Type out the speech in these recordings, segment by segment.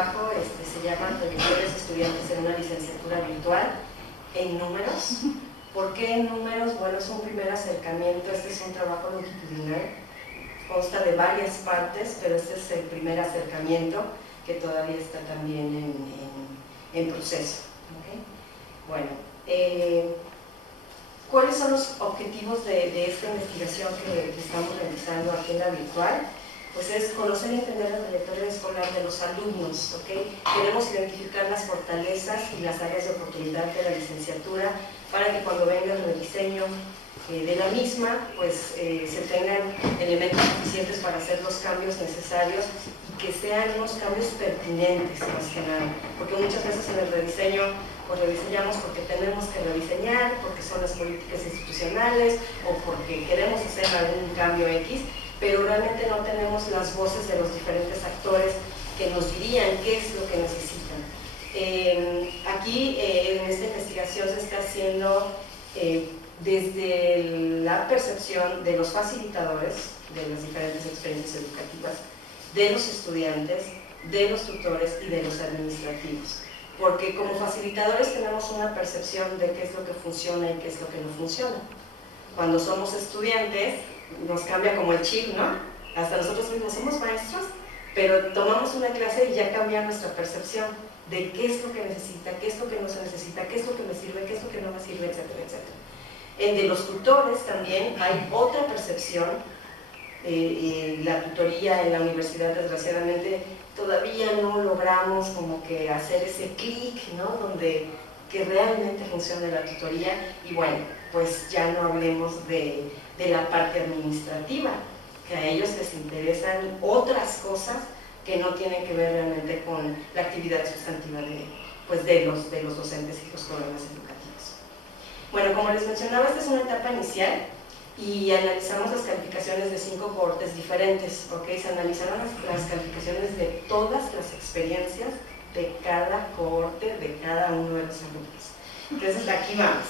trabajo se llama Trayectorias Estudiantes en una licenciatura virtual en números. ¿Por qué en números? Bueno, es un primer acercamiento, este es un trabajo longitudinal, consta de varias partes, pero este es el primer acercamiento que todavía está también en proceso. ¿Okay? Bueno, ¿cuáles son los objetivos de esta investigación que estamos realizando aquí en la virtual? Pues es conocer y entender la trayectoria escolar de los alumnos, ¿okay? Queremos identificar las fortalezas y las áreas de oportunidad de la licenciatura para que cuando venga el rediseño de la misma, pues se tengan elementos suficientes para hacer los cambios necesarios y que sean unos cambios pertinentes, más que nada, porque muchas veces en el rediseño pues rediseñamos porque tenemos que rediseñar, porque son las políticas institucionales o porque queremos hacer algún cambio X, pero realmente no tenemos las voces de los diferentes actores que nos dirían qué es lo que necesitan. Aquí en esta investigación se está haciendo desde la percepción de los facilitadores de las diferentes experiencias educativas, de los estudiantes, de los tutores y de los administrativos. Porque como facilitadores tenemos una percepción de qué es lo que funciona y qué es lo que no funciona. Cuando somos estudiantes nos cambia como el chip, ¿no? Hasta nosotros mismos somos maestros, pero tomamos una clase y ya cambia nuestra percepción de qué es lo que necesita, qué es lo que no se necesita, qué es lo que me sirve, qué es lo que no me sirve, etcétera, etcétera. En de los tutores también hay otra percepción. La tutoría en la universidad, desgraciadamente, todavía no logramos como que hacer ese clic, ¿no? Donde que realmente funcione la tutoría. Y bueno, pues ya no hablemos de la parte administrativa, que a ellos les interesan otras cosas que no tienen que ver realmente con la actividad sustantiva de los docentes y los programas educativos. Bueno, como les mencionaba, esta es una etapa inicial y analizamos las calificaciones de 5 cohortes diferentes, ¿ok? Se analizaron las calificaciones de todas las experiencias de cada cohorte, de cada uno de los alumnos. Entonces, aquí vamos.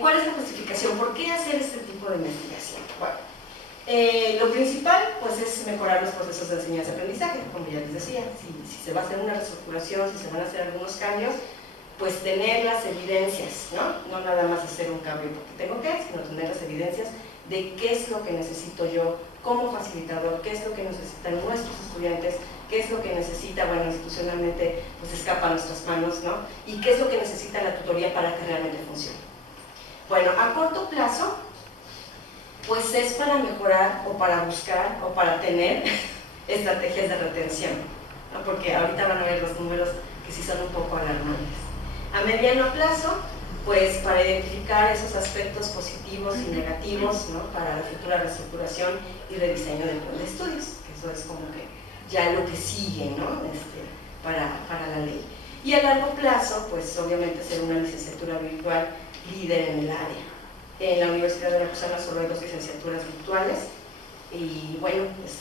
¿Cuál es la justificación? ¿Por qué hacer este tipo de investigación? Bueno, lo principal pues es mejorar los procesos de enseñanza-aprendizaje, como ya les decía. Si se va a hacer una reestructuración, si se van a hacer algunos cambios, pues tener las evidencias, ¿no? No nada más hacer un cambio porque tengo que, sino tener las evidencias de qué es lo que necesito yo como facilitador, qué es lo que necesitan nuestros estudiantes, qué es lo que necesita, bueno, institucionalmente pues escapa a nuestras manos, ¿no? Y qué es lo que necesita la tutoría para que realmente funcione. Bueno, a corto plazo, pues es para mejorar o para buscar o para tener estrategias de retención, ¿no? Porque ahorita van a ver los números que sí son un poco alarmantes. A mediano plazo, pues para identificar esos aspectos positivos y negativos, ¿no? Para la futura reestructuración y rediseño del plan de estudios, que eso es como que ya lo que sigue, ¿no? Para la ley. Y a largo plazo, pues obviamente ser una licenciatura virtual líder en el área. En la Universidad de Veracruzana solo hay 2 licenciaturas virtuales y bueno, pues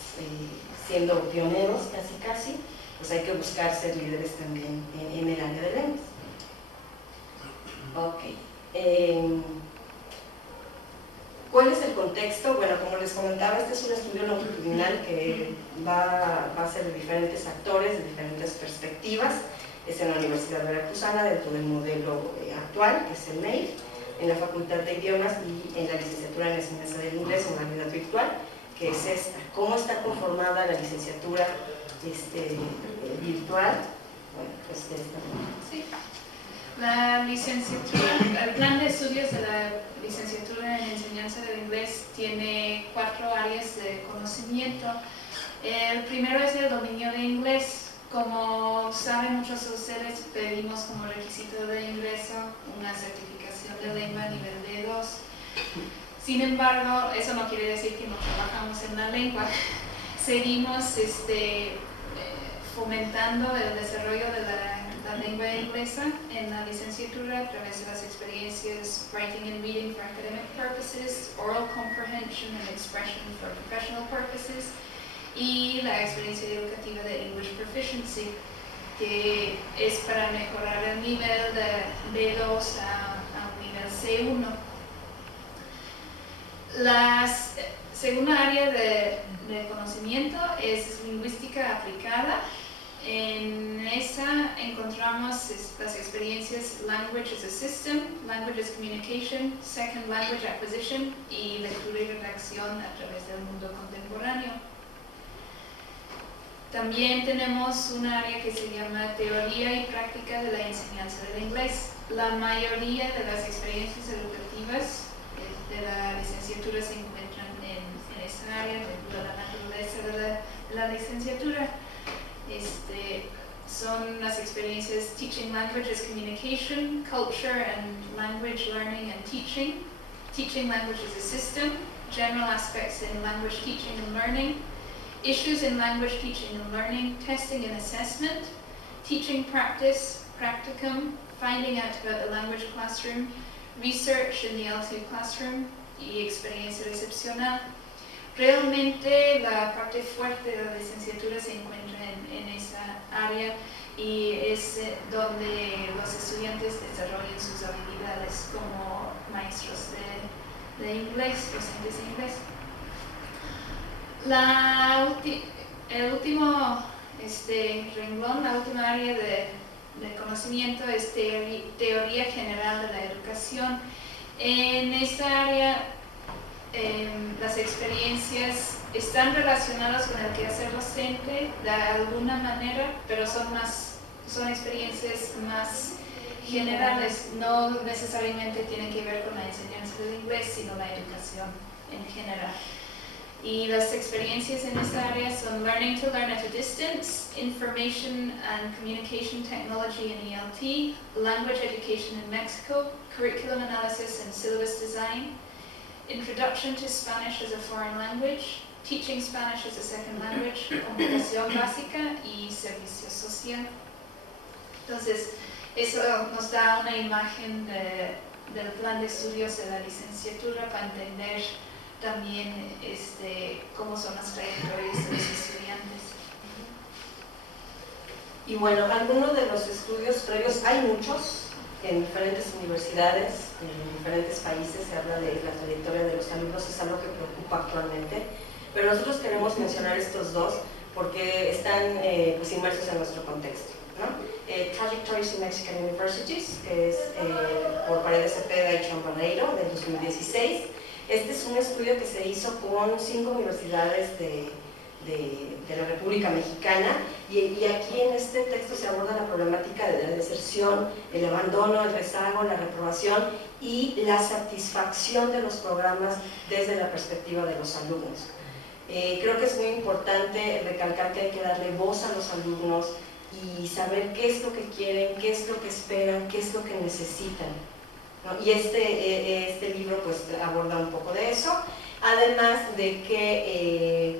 siendo pioneros casi, pues hay que buscar ser líderes también en el área de lenguas. Ok. ¿Cuál es el contexto? Bueno, como les comentaba, este es un estudio longitudinal que va a ser de diferentes actores, de diferentes perspectivas. Es en la Universidad Veracruzana, dentro del modelo actual, que es el MEIR, en la Facultad de Idiomas y en la licenciatura en enseñanza del inglés en modalidad virtual, que es esta. ¿Cómo está conformada la licenciatura virtual? Bueno, pues de esta manera. Sí. La licenciatura, el plan de estudios de la licenciatura en enseñanza del inglés tiene 4 áreas de conocimiento. El primero es el dominio de inglés. Como saben muchos de ustedes, pedimos como requisito de ingreso una certificación de lengua nivel D2. Sin embargo, eso no quiere decir que no trabajamos en la lengua. Seguimos fomentando el desarrollo de la lengua inglesa en la licenciatura a través de las experiencias Writing and Reading for Academic Purposes, Oral Comprehension and Expression for Professional Purposes, y la experiencia educativa de English Proficiency, que es para mejorar el nivel de B2 a un nivel C1. La segunda área de conocimiento es lingüística aplicada. En esa encontramos las experiencias Language as a System, Language as Communication, Second Language Acquisition y lectura y redacción a través del mundo contemporáneo. También tenemos un área que se llama Teoría y Práctica de la Enseñanza del Inglés. La mayoría de las experiencias educativas de la licenciatura se encuentran en esa área, de la naturaleza de la licenciatura. Son las experiencias Teaching Language as Communication, Culture and Language Learning and Teaching, Teaching Language as a System, General Aspects in Language Teaching and Learning, Issues in Language Teaching and Learning, Testing and Assessment, Teaching Practice, Practicum, Finding Out About the Language Classroom, Research in the L2 Classroom y Experiencia Recepcional. Realmente la parte fuerte de la licenciatura se encuentra en esa área y es donde los estudiantes desarrollan sus habilidades como maestros de inglés, docentes de inglés. El último renglón, la última área de conocimiento es teoría general de la educación. En esta área las experiencias están relacionadas con el quehacer docente de alguna manera, pero son experiencias más generales, no necesariamente tienen que ver con la enseñanza del inglés, sino la educación en general. Y las experiencias en esta área son Learning to Learn at a Distance, Information and Communication Technology in ELT, Language Education in Mexico, Curriculum Analysis and Syllabus Design, Introduction to Spanish as a Foreign Language, Teaching Spanish as a Second Language, Computación Básica y Servicio Social. Entonces, eso nos da una imagen del plan de estudios de la licenciatura para entender también cómo son las trayectorias de los estudiantes. Y bueno, algunos de los estudios previos, hay muchos, en diferentes universidades, en diferentes países se habla de la trayectoria de los alumnos, es algo que preocupa actualmente, pero nosotros queremos mencionar estos dos porque están pues inmersos en nuestro contexto, ¿no? Trajectories in Mexican Universities, que es por Paredes Cepeda y Chambarreiro, del 2016. Este es un estudio que se hizo con 5 universidades de la República Mexicana y aquí en este texto se aborda la problemática de la deserción, el abandono, el rezago, la reprobación y la satisfacción de los programas desde la perspectiva de los alumnos. Creo que es muy importante recalcar que hay que darle voz a los alumnos y saber qué es lo que quieren, qué es lo que esperan, qué es lo que necesitan, ¿no? Y este libro pues aborda un poco de eso, además de que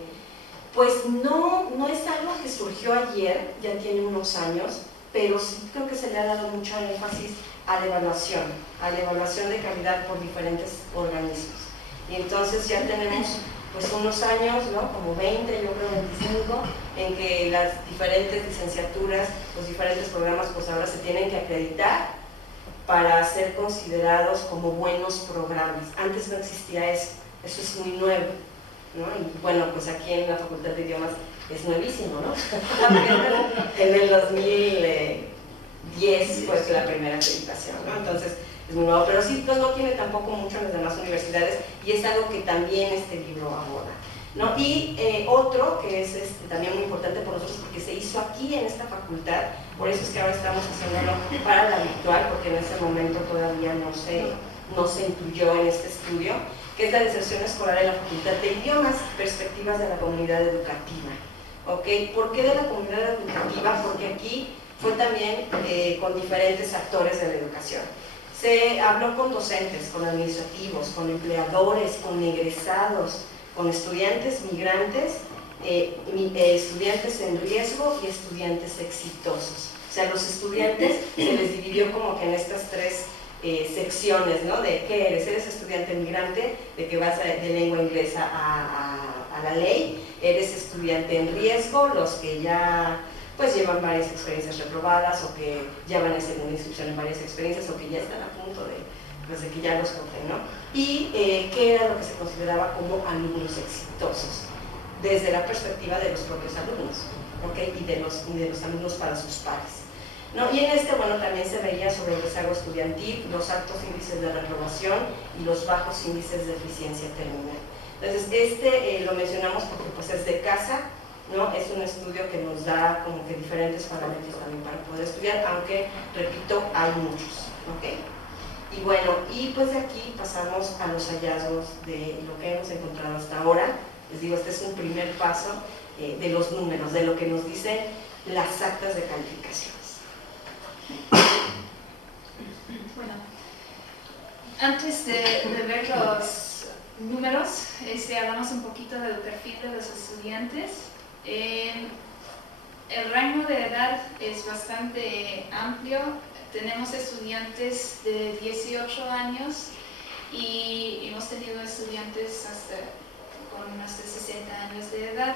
pues no es algo que surgió ayer, ya tiene unos años, pero sí creo que se le ha dado mucho énfasis a la evaluación de calidad por diferentes organismos. Y entonces ya tenemos pues unos años, ¿no? Como 20, yo creo 25, en que las diferentes licenciaturas, los diferentes programas pues ahora se tienen que acreditar para ser considerados como buenos programas. Antes no existía eso es muy nuevo, ¿no? Y bueno, pues aquí en la Facultad de Idiomas es nuevísimo, ¿no? En el 2010 fue la primera acreditación, ¿no? Entonces es muy nuevo, pero sí, pues no tiene tampoco mucho en las demás universidades y es algo que también este libro aborda, ¿no? Y otro que es también muy importante por nosotros porque se hizo aquí en esta facultad, por eso es que ahora estamos haciéndolo para la virtual, porque en ese momento todavía no se incluyó en este estudio, que es la deserción escolar en la Facultad de Idiomas, perspectivas de la comunidad educativa. ¿Okay? ¿Por qué de la comunidad educativa? Porque aquí fue también con diferentes actores de la educación. Se habló con docentes, con administrativos, con empleadores, con egresados, con estudiantes migrantes, estudiantes en riesgo y estudiantes exitosos. O sea, los estudiantes se les dividió como que en estas tres secciones, ¿no? De qué eres estudiante migrante, de que vas de lengua inglesa a la ley, eres estudiante en riesgo, los que ya pues llevan varias experiencias reprobadas o que ya van a segunda inscripción en varias experiencias o que ya están a punto de que ya los cogen, ¿no? Y qué era lo que se consideraba como alumnos exitosos. desde la perspectiva de los propios alumnos, ¿okay? y de los alumnos para sus pares, ¿no? Y en bueno, también se veía sobre el rezago estudiantil, los altos índices de reprobación y los bajos índices de eficiencia terminal. Entonces, lo mencionamos porque pues es de casa, ¿no? Es un estudio que nos da como que diferentes parámetros también para poder estudiar, aunque, repito, hay muchos, ¿ok? Y bueno, y pues de aquí pasamos a los hallazgos de lo que hemos encontrado hasta ahora. Les digo, este es un primer paso de los números, de lo que nos dicen las actas de calificaciones. Bueno, antes de ver los números, hablamos un poquito del perfil de los estudiantes. El rango de edad es bastante amplio. Tenemos estudiantes de 18 años y hemos tenido estudiantes con hasta 60 años de edad.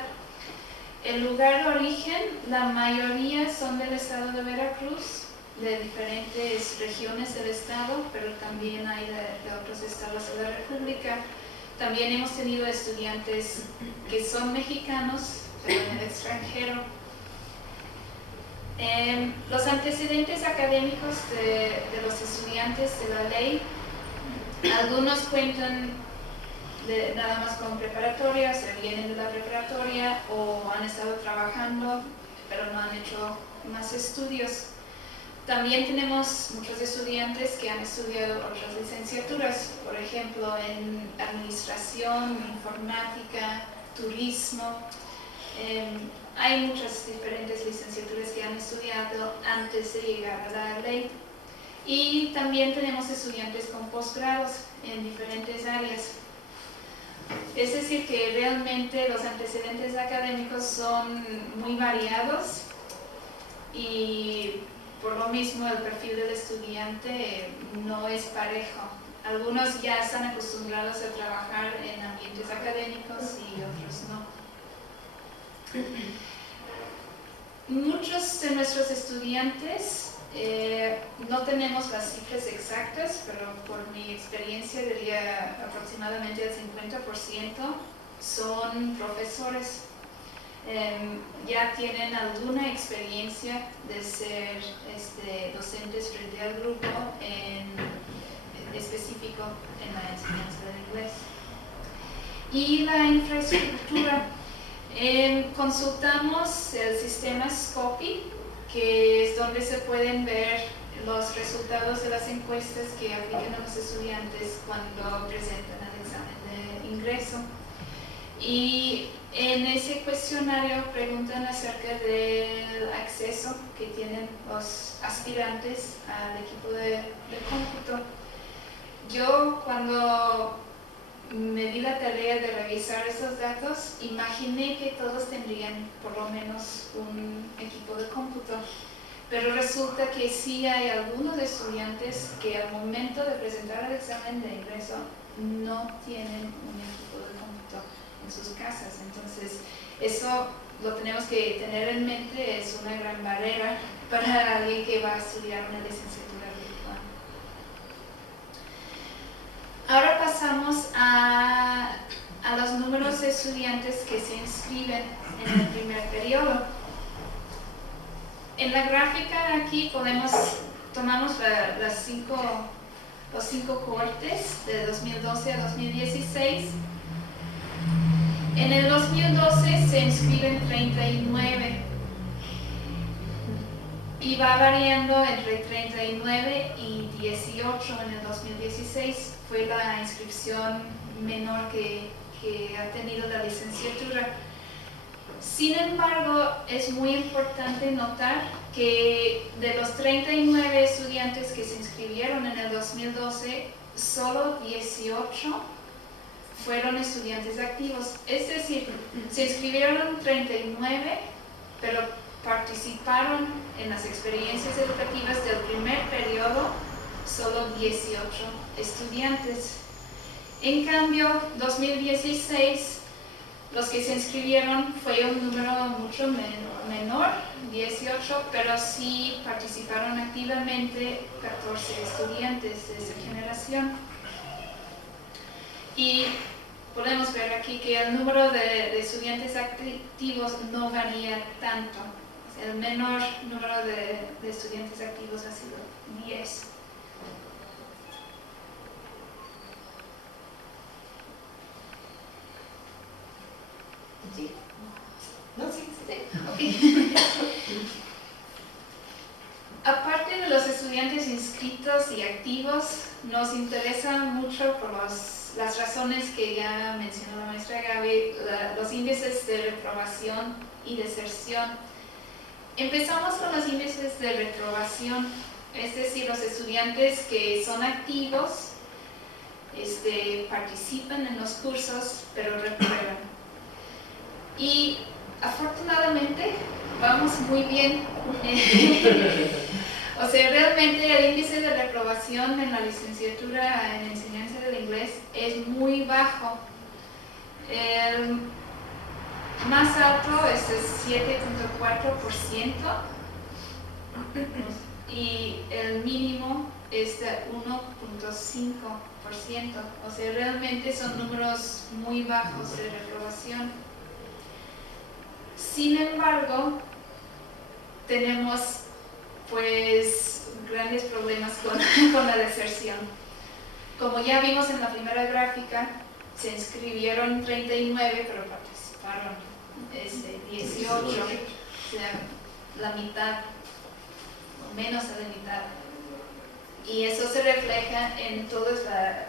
El lugar de origen, la mayoría son del estado de Veracruz, de diferentes regiones del estado, pero también hay de otros estados de la República. También hemos tenido estudiantes que son mexicanos, pero en el extranjero. Los antecedentes académicos de los estudiantes de la ley, algunos cuentan nada más con preparatoria, o sea, vienen de la preparatoria o han estado trabajando, pero no han hecho más estudios. También tenemos muchos estudiantes que han estudiado otras licenciaturas, por ejemplo, en administración, informática, turismo. Hay muchas diferentes licenciaturas que han estudiado antes de llegar a la ley. Y también tenemos estudiantes con posgrados en diferentes áreas. Es decir, que realmente los antecedentes académicos son muy variados y por lo mismo el perfil del estudiante no es parejo. Algunos ya están acostumbrados a trabajar en ambientes académicos y otros no. Muchos de nuestros estudiantes, no tenemos las cifras exactas, pero por mi experiencia diría aproximadamente el 50% son profesores. Ya tienen alguna experiencia de ser docentes frente al grupo, en específico en la enseñanza del inglés. Y la infraestructura. Consultamos el sistema Scopy, que es donde se pueden ver los resultados de las encuestas que aplican a los estudiantes cuando presentan el examen de ingreso. Y en ese cuestionario preguntan acerca del acceso que tienen los aspirantes al equipo de cómputo. Yo, cuando me di la tarea de revisar esos datos, imaginé que todos tendrían por lo menos un equipo de cómputo, pero resulta que sí hay algunos estudiantes que al momento de presentar el examen de ingreso no tienen un equipo de cómputo en sus casas. Entonces, eso lo tenemos que tener en mente, es una gran barrera para alguien que va a estudiar una licenciatura virtual. Ahora pasamos a los números de estudiantes que se inscriben en el primer periodo. En la gráfica aquí tomamos los 5 cohortes de 2012 a 2016. En el 2012 se inscriben 39 y va variando entre 39 y 18 en el 2016. Fue la inscripción menor que ha tenido la licenciatura. Sin embargo, es muy importante notar que de los 39 estudiantes que se inscribieron en el 2012, solo 18 fueron estudiantes activos. Es decir, se inscribieron 39, pero participaron en las experiencias educativas del primer periodo solo 18 estudiantes. En cambio, 2016, los que se inscribieron fue un número mucho menor, 18, pero sí participaron activamente 14 estudiantes de esa generación. Y podemos ver aquí que el número de estudiantes activos no varía tanto. O sea, el menor número de estudiantes activos ha sido 10. Sí. No, sí, sí. Okay. Aparte de los estudiantes inscritos y activos, nos interesa mucho por las razones que ya mencionó la maestra Gaby, los índices de reprobación y deserción. Empezamos con los índices de reprobación, es decir, los estudiantes que son activos, participan en los cursos, pero reprueban. Y afortunadamente vamos muy bien. O sea, realmente el índice de reprobación en la licenciatura en enseñanza del inglés es muy bajo. El más alto es el 7.4% y el mínimo es de 1.5%. O sea, realmente son números muy bajos de reprobación. Sin embargo, tenemos pues grandes problemas con la deserción. Como ya vimos en la primera gráfica, se inscribieron 39, pero participaron 18, o sea, la mitad, o menos de la mitad. Y eso se refleja en todos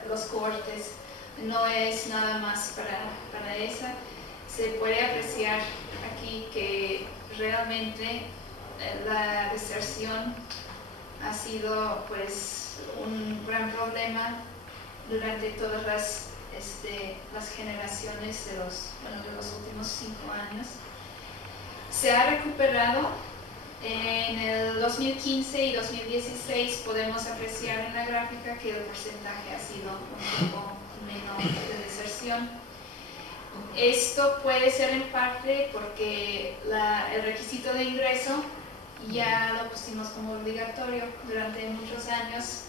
los cohortes, no es nada más para esa. Se puede apreciar aquí que realmente la deserción ha sido pues un gran problema durante todas las generaciones de los últimos 5 años. Se ha recuperado en el 2015 y 2016, podemos apreciar en la gráfica que el porcentaje ha sido un poco menor de deserción. Esto puede ser en parte porque el requisito de ingreso ya lo pusimos como obligatorio durante muchos años.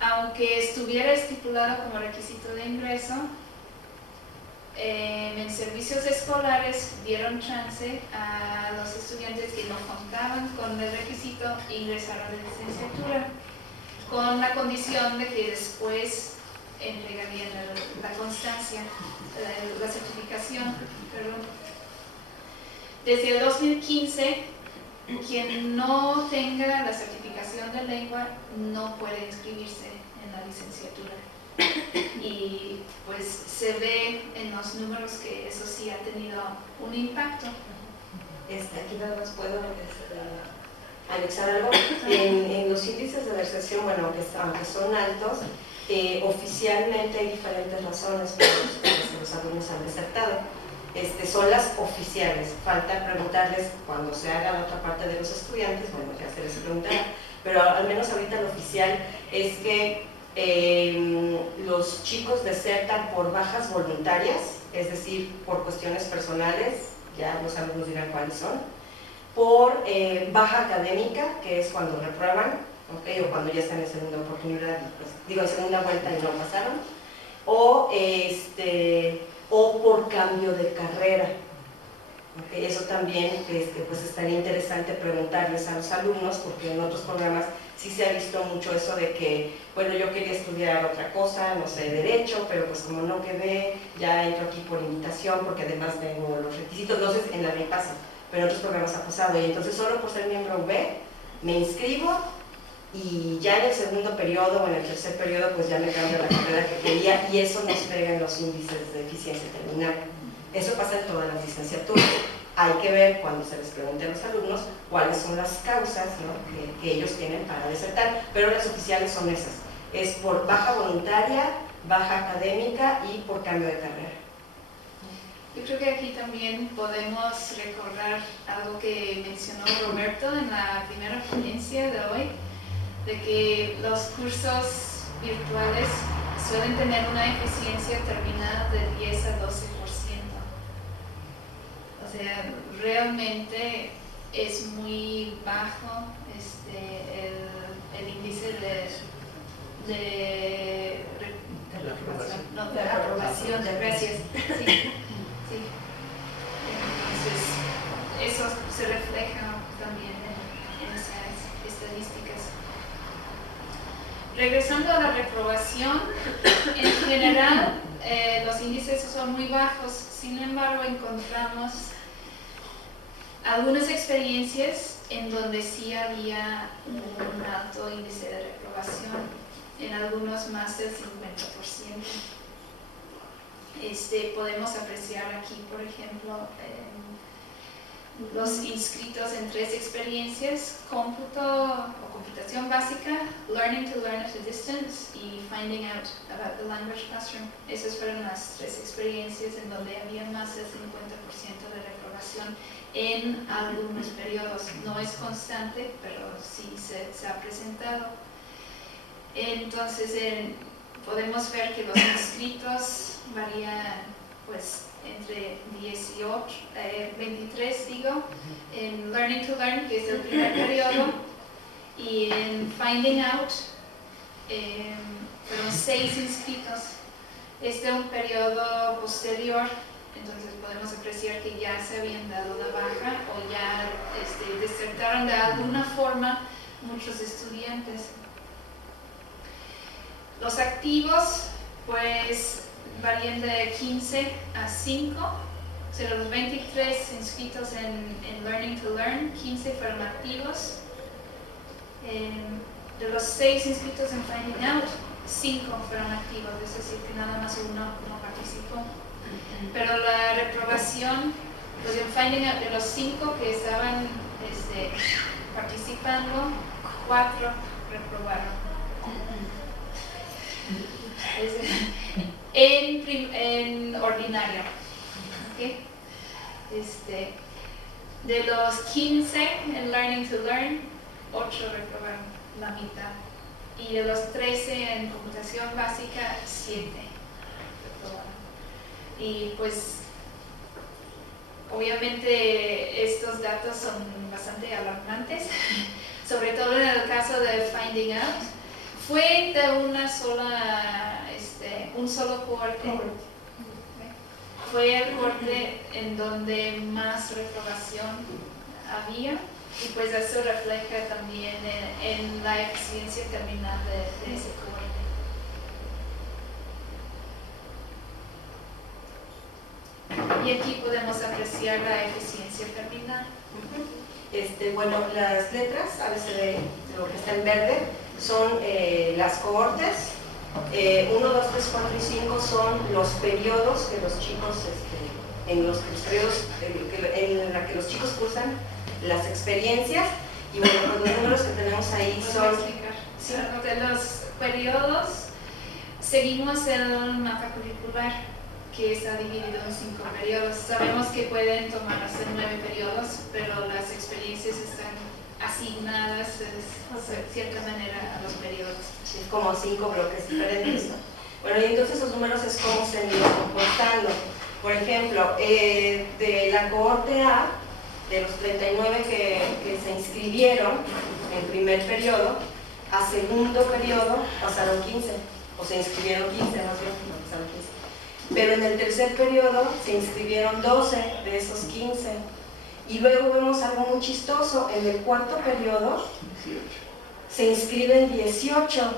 Aunque estuviera estipulado como requisito de ingreso, en servicios escolares dieron chance a los estudiantes que no contaban con el requisito ingresar a la licenciatura, con la condición de que después entregarían la constancia, la certificación. Perdón. Desde el 2015, quien no tenga la certificación de lengua no puede inscribirse en la licenciatura. Y pues se ve en los números que eso sí ha tenido un impacto. Aquí nada más puedo anexar algo. En los índices de deserción, bueno, aunque son altos, oficialmente hay diferentes razones por las que los alumnos han desertado. Son las oficiales. Falta preguntarles cuando se haga la otra parte de los estudiantes, bueno, ya se les preguntará, pero al menos ahorita lo oficial es que los chicos desertan por bajas voluntarias, es decir, por cuestiones personales, ya los alumnos dirán cuáles son, por baja académica, que es cuando reprueban, ¿okay? O cuando ya están en segunda oportunidad, pues, en segunda vuelta y no pasaron, o por cambio de carrera. Okay, eso también pues estaría interesante preguntarles a los alumnos, porque en otros programas sí se ha visto mucho eso de que, bueno, yo quería estudiar otra cosa, no sé, derecho, pero pues como no quedé, ya entro aquí por invitación, porque además tengo los requisitos, no sé, en la ley pasa, pero en otros programas ha pasado, y entonces solo por ser miembro UB me inscribo, y ya en el segundo periodo o en el tercer periodo pues ya me cambio la carrera que quería, y eso nos pega en los índices de eficiencia terminal. Eso pasa en todas las licenciaturas. Hay que ver cuando se les pregunte a los alumnos cuáles son las causas, ¿no? que ellos tienen para desertar, pero las oficiales son esas. Es por baja voluntaria, baja académica y por cambio de carrera. Yo creo que aquí también podemos recordar algo que mencionó Roberto en la primera ponencia de hoy, de que los cursos virtuales suelen tener una eficiencia terminal de 10 a 12%. O sea, realmente es muy bajo el índice de de reprobación, no, de aprobación, de gracias. Sí, sí. Entonces, eso se refleja también en esas estadísticas. Regresando a la reprobación, en general los índices son muy bajos, sin embargo encontramos algunas experiencias en donde sí había un alto índice de reprobación, en algunos más del 50%. Podemos apreciar aquí, por ejemplo, los inscritos en 3 experiencias: cómputo o computación básica, learning to learn at a distance y finding out about the language classroom. Esas fueron las 3 experiencias en donde había más del 50% de reprobación en algunos periodos. No es constante, pero sí se ha presentado. Entonces podemos ver que los inscritos varían pues entre 23 en Learning to Learn, que es el primer periodo, y en Finding Out fueron 6 inscritos. Este es un periodo posterior, entonces podemos apreciar que ya se habían dado la baja o ya desertaron de alguna forma muchos estudiantes. Los activos pues varían de 15 a 5, o sea, los 23 inscritos en Learning to Learn, 15 fueron activos. De los 6 inscritos en Finding Out, 5 fueron activos, es decir, que nada más uno no participó. Pero la reprobación, pues en Finding Out, de los 5 que estaban participando, 4 reprobaron. En ordinario. ¿Okay? De los 15 en Learning to Learn, 8 reprobaron, la mitad. Y de los 13 en computación básica, 7 reprobaron. Y pues obviamente estos datos son bastante alarmantes, sobre todo en el caso de Finding Out. Fue de una sola, un solo cohorte. Fue el cohorte en donde más reprobación había, y pues eso refleja también en la eficiencia terminal de ese cohorte. Y aquí podemos apreciar la eficiencia terminal. Bueno, las letras ABCD, lo que está en verde, son las cohortes. 1, 2, 3, 4 y 5 son los periodos que los chicos, en los periodos en la que los chicos cursan las experiencias. Y bueno, pues los números que tenemos ahí son... Sí. De los periodos, seguimos el mapa curricular, que está dividido en 5 periodos. Sabemos que pueden tomar hasta 9 periodos, pero las experiencias están asignadas de cierta manera a los periodos. Sí, como 5 bloques diferentes, ¿no? Bueno, y entonces los números es cómo se han ido comportando. Por ejemplo, de la cohorte A, de los 39 que se inscribieron en primer periodo, a segundo periodo pasaron 15, o se inscribieron 15, más bien, no pasaron 15. Pero en el tercer periodo se inscribieron 12 de esos 15. Y luego vemos algo muy chistoso: en el cuarto periodo se inscriben 18,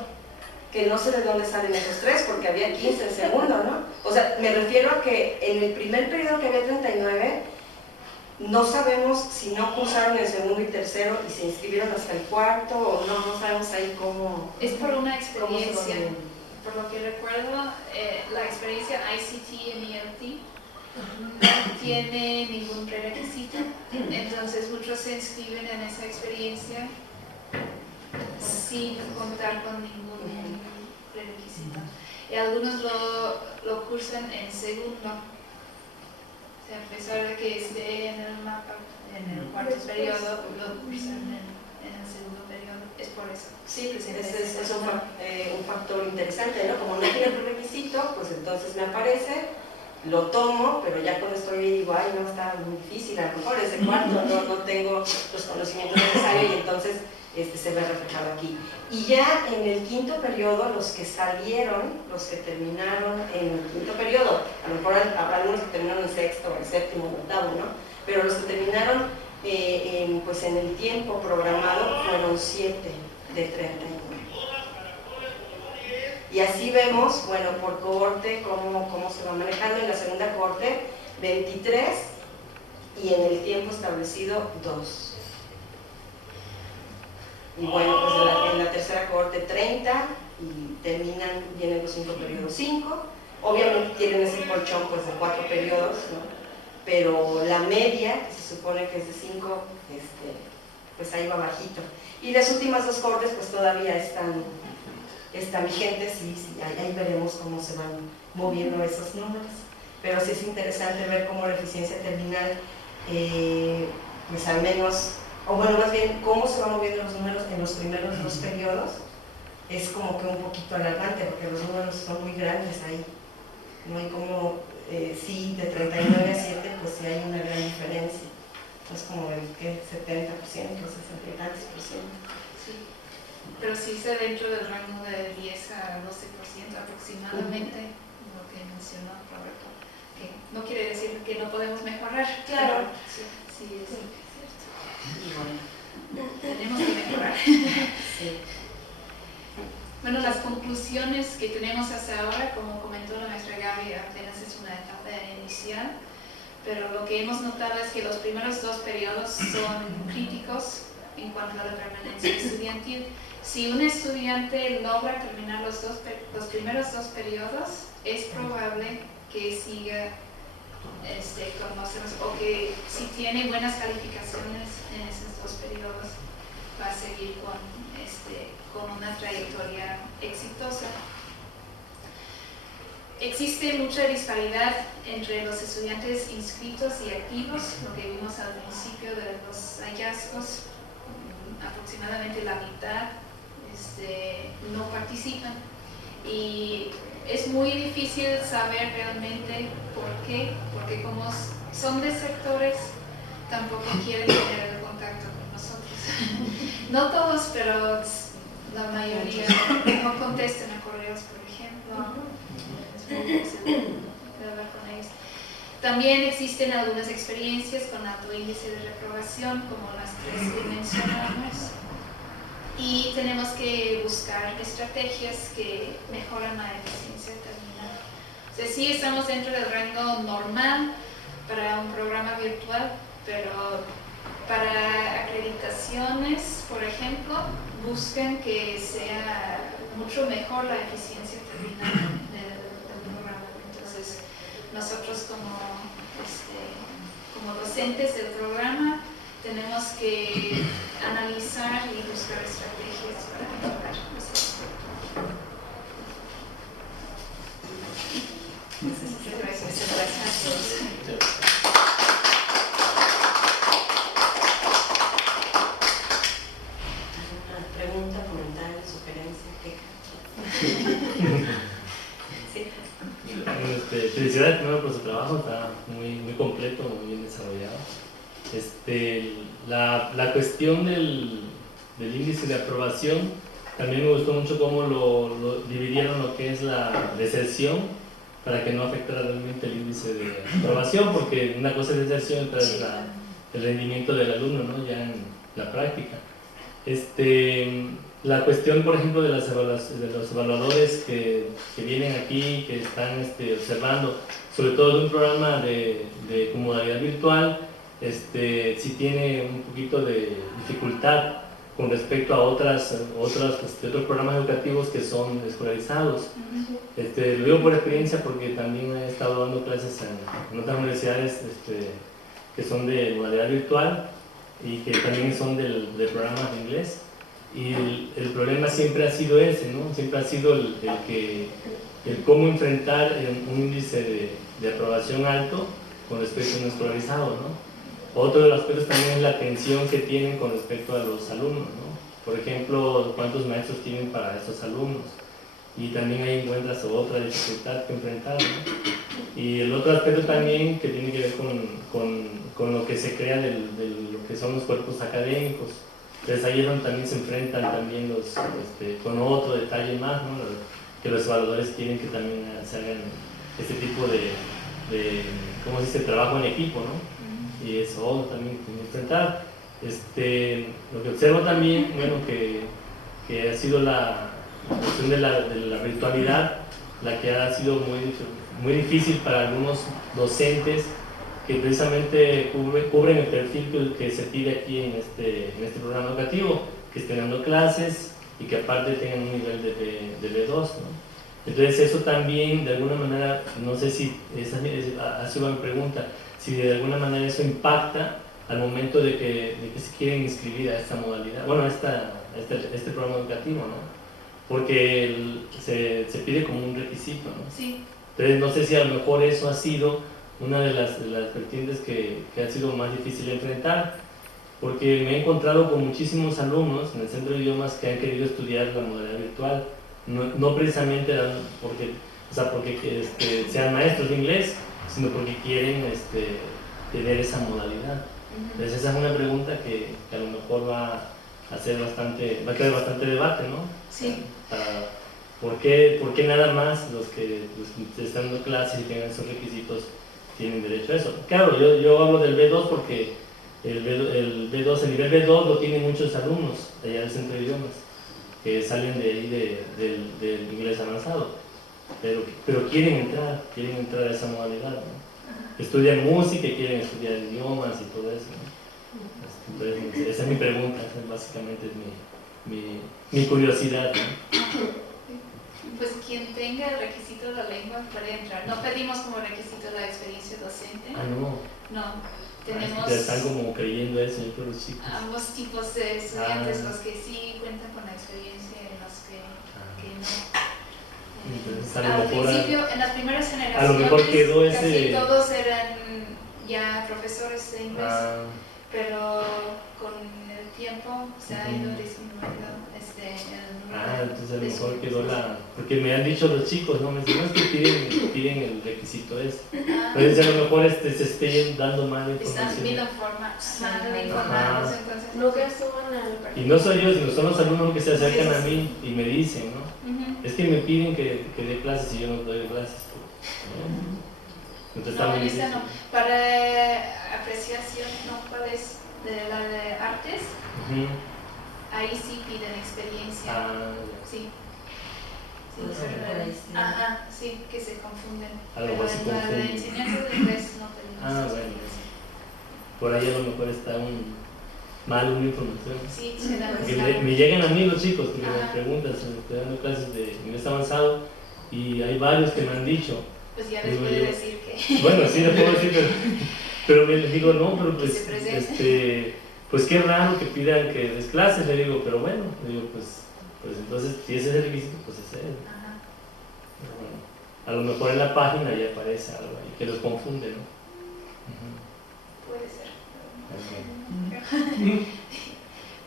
que no sé de dónde salen esos 3, porque había 15 en segundo, ¿no? O sea, me refiero a que en el primer periodo que había 39, no sabemos si no cursaron el segundo y tercero y se inscribieron hasta el cuarto, o no sabemos ahí cómo... Es por una experiencia. Por lo que recuerdo, la experiencia ICT en ELT no tiene ningún prerequisito, entonces muchos se inscriben en esa experiencia sin contar con ningún prerequisito. Y algunos lo cursan en segundo, o sea, a pesar de que esté en el mapa en el cuarto periodo, lo cursan en el segundo periodo. Es por eso. Sí, pues es un factor interesante, ¿no? Como no tiene prerequisito, pues entonces me aparece, lo tomo, pero ya cuando estoy ahí digo, ay, no, está muy difícil, a lo mejor es de cuarto, no tengo los conocimientos necesarios y entonces se ve reflejado aquí. Y ya en el quinto periodo, los que salieron, los que terminaron en el quinto periodo, a lo mejor habrá algunos que terminaron en sexto, en séptimo, en octavo, ¿no? Pero los que terminaron pues en el tiempo programado fueron 7 de 31. Y así vemos, bueno, por cohorte, cómo se va manejando. En la segunda cohorte, 23, y en el tiempo establecido, 2. Y bueno, pues en la tercera cohorte, 30, y vienen los 5 periodos 5. Obviamente tienen ese colchón pues, de 4 periodos, ¿no? Pero la media, que se supone que es de 5, pues ahí va bajito. Y las últimas 2 cohortes pues todavía están vigentes, sí, ahí veremos cómo se van moviendo esos números. Pero sí es interesante ver cómo la eficiencia terminal, pues al menos, o bueno, más bien, cómo se van moviendo los números en los primeros 2 periodos, es como que un poquito alarmante, porque los números son muy grandes ahí. No hay como, sí, de 39 a 7, pues sí hay una gran diferencia. Es como del que 70%, 60 y tantos por ciento. Sí, pero sí está dentro del rango de 10 a 12% aproximadamente, lo que mencionó Roberto. Que no quiere decir que no podemos mejorar. Claro. Sí, sí, es cierto. Y bueno, tenemos que mejorar. Sí. Bueno, las conclusiones que tenemos hasta ahora, como comentó la maestra Gaby, apenas es una etapa inicial, pero lo que hemos notado es que los primeros 2 periodos son críticos en cuanto a la permanencia estudiantil. Si un estudiante logra terminar los primeros 2 periodos, es probable que siga con nosotros, o que si tiene buenas calificaciones en esos 2 periodos, va a seguir con una trayectoria exitosa. Existe mucha disparidad entre los estudiantes inscritos y activos, lo que vimos al principio de los hallazgos. Aproximadamente la mitad no participan, y es muy difícil saber realmente por qué, porque como son desertores, tampoco quieren tener el contacto con nosotros. No todos, pero la mayoría no contestan a correos, por ejemplo. Es muy difícil de hablar con ellos. También existen algunas experiencias con alto índice de reprobación, como las 3 que mencionamos, y tenemos que buscar estrategias que mejoran la eficiencia terminal. O sea, sí estamos dentro del rango normal para un programa virtual, pero para acreditaciones, por ejemplo, buscan que sea mucho mejor la eficiencia terminal del programa. Entonces, nosotros como docentes del programa tenemos que analizar y buscar estrategias para mejorar ese aspecto. Muchas gracias. Pregunta, comentario, sugerencia, queja. Sí. Felicidades primero por su trabajo, está muy completo, muy bien desarrollado. La cuestión del índice de aprobación, también me gustó mucho cómo lo dividieron lo que es la deserción, para que no afectara realmente el índice de aprobación, porque una cosa es deserción, otra es el rendimiento del alumno, ¿no? Ya en la práctica. La cuestión, por ejemplo, de los evaluadores que vienen aquí, que están observando, sobre todo de un programa con modalidad virtual, sí tiene un poquito de dificultad con respecto a otros programas educativos que son escolarizados. Lo digo por experiencia porque también he estado dando clases en otras universidades que son de modalidad virtual y que también son del programa de inglés. Y el problema siempre ha sido ese, ¿no? Siempre ha sido el cómo enfrentar un índice de aprobación alto con respecto a un escolarizado, ¿no? Otro de los aspectos también es la atención que tienen con respecto a los alumnos, ¿no? Por ejemplo, cuántos maestros tienen para estos alumnos. y también ahí encuentras otra dificultad que enfrentar, ¿no? Y el otro aspecto también que tiene que ver con lo que se crea de lo que son los cuerpos académicos. Entonces ahí es donde también se enfrentan también con otro detalle más, ¿no? Que los evaluadores quieren que también se hagan este tipo de ¿cómo se dice?, trabajo en equipo, ¿no? Y eso también tiene que enfrentar. Lo que observo también, bueno, que ha sido la cuestión de la virtualidad, la que ha sido muy difícil para algunos docentes que precisamente cubren el perfil que se pide aquí en este programa educativo, que estén dando clases y que aparte tengan un nivel de B2, ¿no? Entonces eso también, de alguna manera, no sé si esa ha sido mi pregunta, si de alguna manera eso impacta al momento de que se quieren inscribir a esta modalidad, bueno, a este programa educativo, ¿no? Porque se pide como un requisito, ¿no? Sí. Entonces no sé si a lo mejor eso ha sido una de las vertientes que ha sido más difícil de enfrentar, porque me he encontrado con muchísimos alumnos en el centro de idiomas que han querido estudiar la modalidad virtual, no precisamente porque sean maestros de inglés, sino porque quieren tener esa modalidad. Entonces esa es una pregunta que a lo mejor va a crear bastante debate, ¿no? Sí. ¿Por qué nada más los que están dando clases y tengan esos requisitos tienen derecho a eso? Claro, yo hablo del B2 porque el nivel B2 lo tienen muchos alumnos de allá del centro de idiomas que salen de ahí del inglés avanzado, pero quieren entrar a esa modalidad, ¿no? Estudian música y quieren estudiar idiomas y todo eso, ¿no? Entonces, esa es mi pregunta, esa básicamente es mi curiosidad, ¿no? Pues quien tenga el requisito de la lengua puede entrar. No pedimos como requisito la experiencia docente. Ah, no. No, tenemos... Están como creyendo eso, yo creo, los chicos. Ambos tipos de estudiantes, los que sí cuentan con la experiencia y los que no. Entonces, Al principio, en las primeras generaciones, a lo mejor quedó casi todos eran ya profesores de inglés, pero con el tiempo se ha ido disminuyendo el número. Entonces a lo mejor quedó porque me han dicho los chicos, ¿no? Me dicen, no, es que piden el requisito ese. Entonces a lo mejor se esté dando mal información. Están bien informados, entonces... Nunca estuvo en el... Y no soy yo, sino son los alumnos que se acercan a mí y me dicen, ¿no? Es que me piden que dé clases y yo no doy clases. ¿No? Entonces No, en esta no. Para apreciación, ¿no? ¿Cuál es? De la de artes, ahí sí piden experiencia. Sí. Sí, que se confunden. A lo Pero mejor se en la de confunden. enseñanza de inglés no pedimos Bueno. experiencia. Por ahí a lo mejor está mal una información. Sí, se da Porque me llegan a mí los chicos que me preguntan, estoy dando clases de inglés avanzado y hay varios que me han dicho. Pues ya les puede decir que... Bueno, sí, les puedo decir, pero me digo, no, pero pues, pues qué raro que pidan que des clases, le digo, pero bueno, le digo, pues entonces, si ese es el requisito, pues ese es. Pero bueno, a lo mejor en la página ya aparece algo ahí que los confunde, ¿no? Puede ser.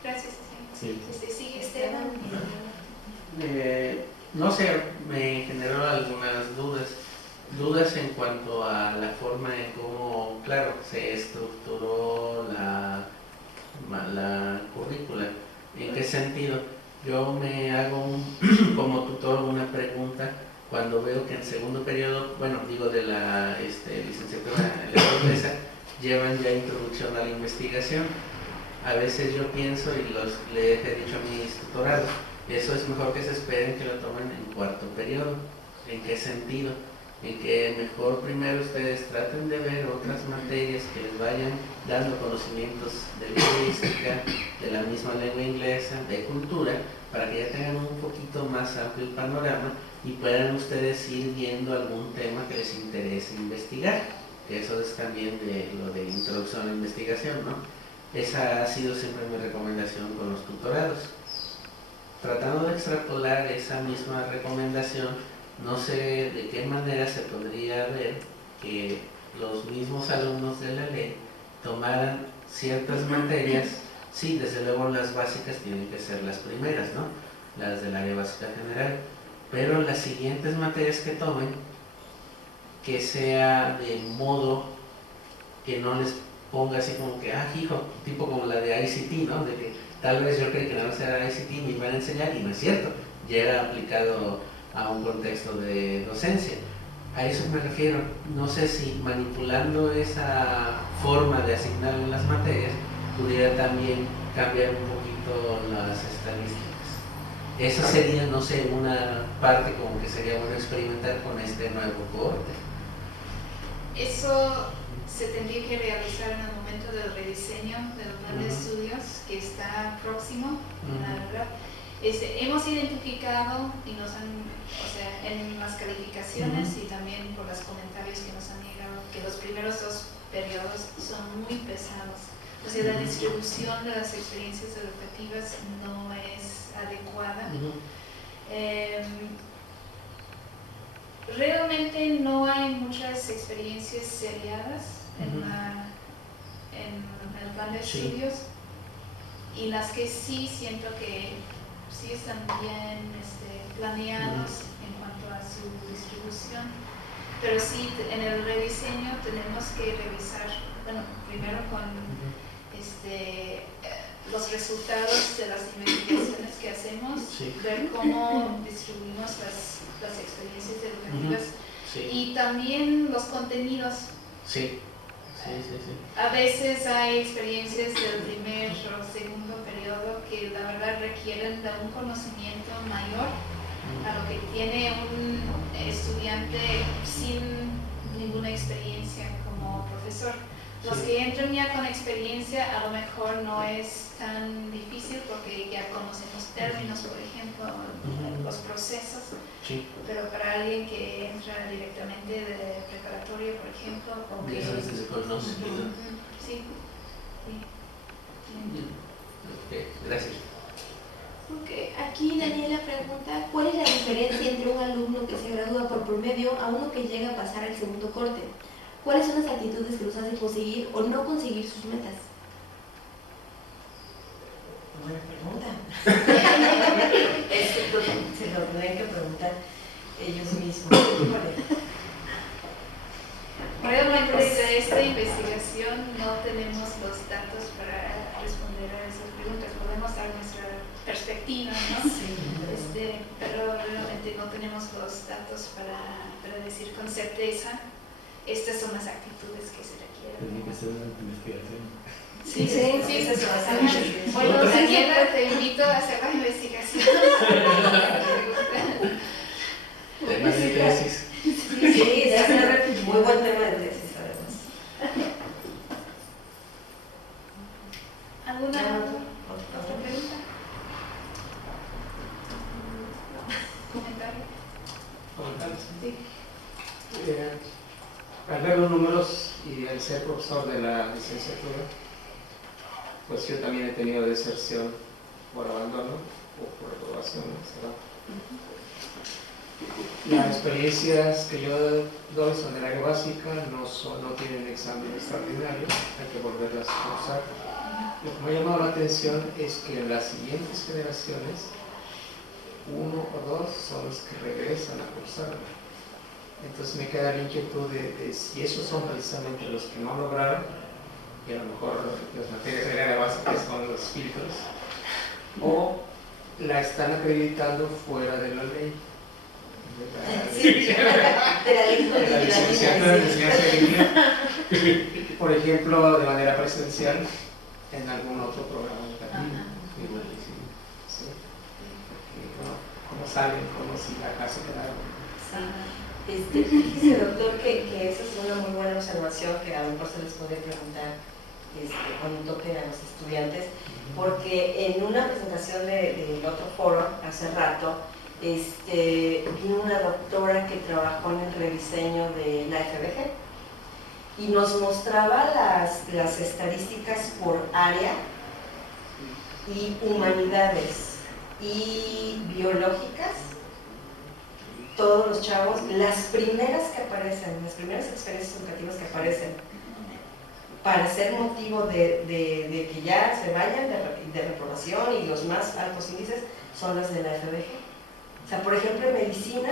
Gracias. Sí. Sigue Esteban. No sé, me generó algunas dudas en cuanto a la forma en cómo, claro, se estructuró la currícula. ¿En qué sentido? Yo me hago como tutor una pregunta cuando veo que en segundo periodo, de la licenciatura en lengua inglesa, llevan ya introducción a la investigación. A veces yo pienso y les he dicho a mis tutorados, eso es mejor que se esperen que lo tomen en cuarto periodo. ¿En qué sentido? En que mejor primero ustedes traten de ver otras materias que les vayan dando conocimientos de lingüística, de la misma lengua inglesa, de cultura, para que ya tengan un poquito más amplio el panorama y puedan ustedes ir viendo algún tema que les interese investigar, que eso es también de lo de introducción a la investigación, ¿no? Esa ha sido siempre mi recomendación con los tutorados. Tratando de extrapolar esa misma recomendación, no sé de qué manera se podría ver que los mismos alumnos de la ley tomaran ciertas materias. Sí, desde luego las básicas tienen que ser las primeras, ¿no? Las del área básica general. pero las siguientes materias que tomen, que sea de modo que no les ponga así como que, hijo, tipo como la de ICT, ¿no? De que tal vez yo creo que la base de ICT me van a enseñar, y no es cierto, ya era aplicado a un contexto de docencia. A eso me refiero. No sé si manipulando esa forma de asignarle las materias pudiera también cambiar un poquito las estadísticas. Esa sería, no sé, una parte como que sería bueno experimentar con este nuevo cohorte. Eso se tendría que realizar en el momento del rediseño del plan de estudios, que está próximo, la verdad. Hemos identificado y nos han, en las calificaciones y también por los comentarios que nos han llegado, que los primeros 2 periodos son muy pesados. O sea, la distribución de las experiencias educativas no es adecuada. Realmente no hay muchas experiencias seriadas en el plan de estudios, y las que sí siento que sí están bien planeados en cuanto a su distribución, pero sí en el rediseño tenemos que revisar, bueno, primero con los resultados de las investigaciones que hacemos, ver cómo distribuimos las experiencias educativas y también los contenidos. Sí. A veces hay experiencias del primer o segundo periodo que la verdad requieren de un conocimiento mayor a lo que tiene un estudiante sin ninguna experiencia como profesor. Los que entran ya con experiencia a lo mejor no es tan difícil porque ya conocemos términos, por ejemplo, los procesos, pero para alguien que entra directamente de preparatoria, por ejemplo, como que se conoce. Sí. Okay, gracias. Okay. Aquí Daniela pregunta, ¿cuál es la diferencia entre un alumno que se gradúa por promedio a uno que llega a pasar al segundo corte? ¿Cuáles son las actitudes que los hacen conseguir o no conseguir sus metas? Buena pregunta. Se lo tienen que preguntar ellos mismos. Realmente de esta investigación no tenemos los datos para responder a esas preguntas. Podemos dar nuestra perspectiva, ¿no? Sí. Pero realmente no tenemos los datos para decir con certeza estas son las actitudes que se requieren. Tiene que hacer una investigación. Sí. Eso se va a hacer. Bueno, Daniela, te invito a hacer la investigación. Tema de tesis. Sí, es un muy buen tema de tesis, además. ¿Alguna otra pregunta? ¿Comentario? Sí. Al ver los números y al ser profesor de la licenciatura, pues yo también he tenido deserción por abandono o por reprobación, ¿no? Las experiencias que yo doy son del área básica, no tienen examen extraordinario, hay que volverlas a cursar. Lo que me ha llamado la atención es que en las siguientes generaciones, 1 o 2 son los que regresan a cursar. Entonces me queda la inquietud de si esos son precisamente los que no lograron, y a lo mejor las materias del área básica son los filtros, o la están acreditando fuera de la ley. De la licenciatura de enseñanza de línea, por ejemplo, de manera presencial en algún otro programa educativo. Sí. ¿Cómo salen? ¿Cómo si acá se quedaron? Fíjese, doctor, que esa es una muy buena observación que a lo mejor se les puede preguntar cuando toquen a los estudiantes, porque en una presentación del otro foro hace rato, vino una doctora que trabajó en el rediseño de la FBG y nos mostraba las estadísticas por área y humanidades y biológicas. Todos los chavos, las primeras que aparecen, las primeras experiencias educativas que aparecen para ser motivo de que ya se vayan de reprobación y los más altos índices son las de la FBG. O sea, por ejemplo, en medicina,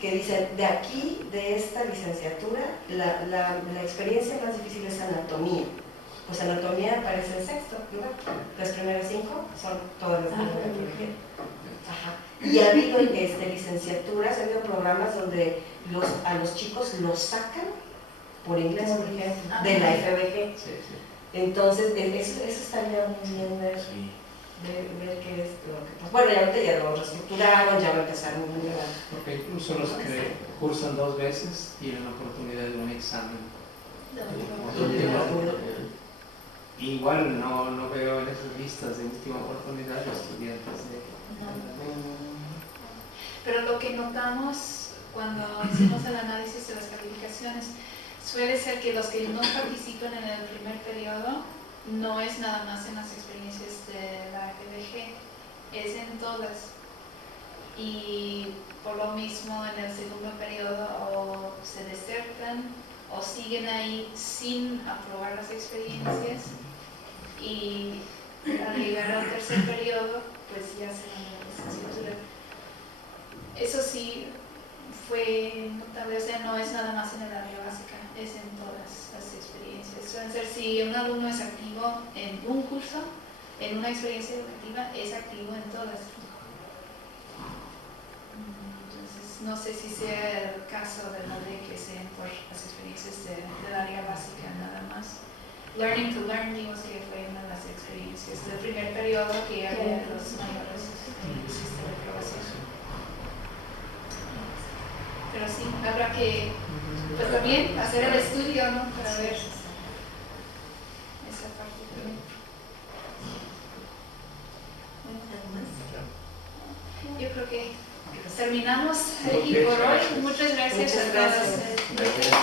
que dice, de aquí, de esta licenciatura, la experiencia más difícil es anatomía. Pues anatomía aparece en sexto lugar. Las primeras 5 son todas las de biología. Ajá. Y ha habido licenciaturas, ha habido programas donde a los chicos los sacan por inglés, por ejemplo, de la FBG. Sí, sí. Entonces, eso estaría muy bien ver qué es lo que pasa. Bueno, ya lo reestructuraron, ya va a empezar un nuevo. Porque incluso los que cursan 2 veces tienen la oportunidad de un examen. Igual no veo en esas listas de última oportunidad los estudiantes de... Pero lo que notamos cuando hicimos el análisis de las calificaciones suele ser que los que no participan en el primer periodo no es nada más en las experiencias de la FBG, es en todas. Y por lo mismo en el segundo periodo o se desertan o siguen ahí sin aprobar las experiencias y al llegar al tercer periodo pues ya se van a la licenciatura. Eso sí fue notable, o sea, no es nada más en el área básica, es en todas las experiencias. Suelen ser, si un alumno es activo en un curso, en una experiencia educativa, es activo en todas. Entonces, no sé si sea el caso de la ley que sean por las experiencias del área básica nada más. Learning to Learn, digamos que fue una de las experiencias del primer periodo que había los mayores índices de reprobación. Pero sí, habrá que pues también hacer el estudio, ¿no? Para ver esa parte también. Yo creo que terminamos aquí por hoy. Muchas gracias a todos. Gracias.